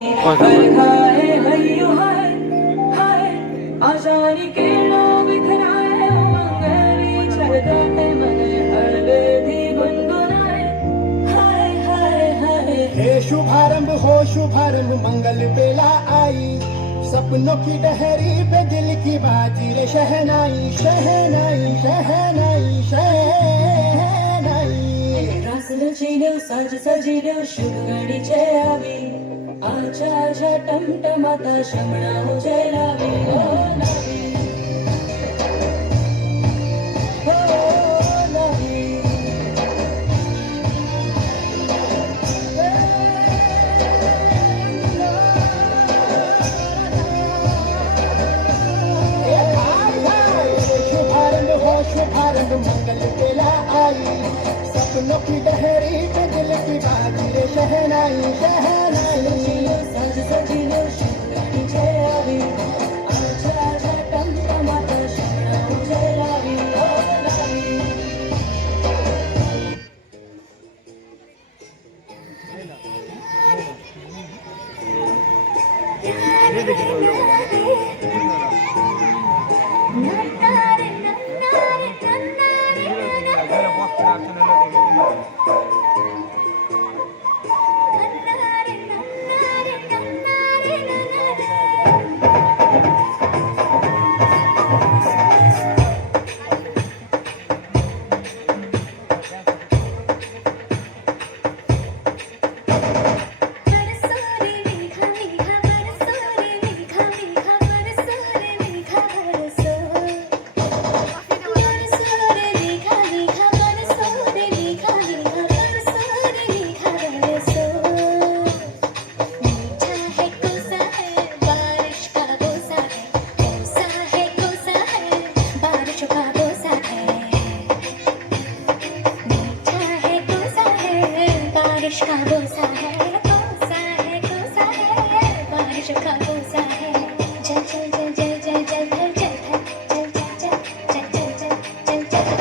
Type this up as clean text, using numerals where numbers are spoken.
खाए हय्यो हाय हाय आजारी केळो विखराय मंगली छळदते मने हळवेधी गुणगुनाय हाय हाय हाय हे शुभारंभ हो शुभारंभ मंगल बेला आई सपनों की डहरी पे दिल की बाजी रे शहनाई शहनाई शहनाई शहनाई रास रचिलो साज सजिलो शुभ घडीचे आवी आजा आजा टमटमाता श्रमणा उजे लावी ओ लावी हो लावी हे भाई भाई हे शुभारंभ हो शुभारंभ मंगल बेला आई सपनों की डहरी पे दिल की बाजी रे शहनाई शहनाई रचिलो साज सजिलो शुभ घडीचे आवी आजा आजा टमटमाता श्रमणा उजे लावी ओ लावी बारिश का बोसा है कोसा है कोसा है बारिश का बोसा है चल चल चल चल चल चल चल चल चल चल चल चल चल चल चल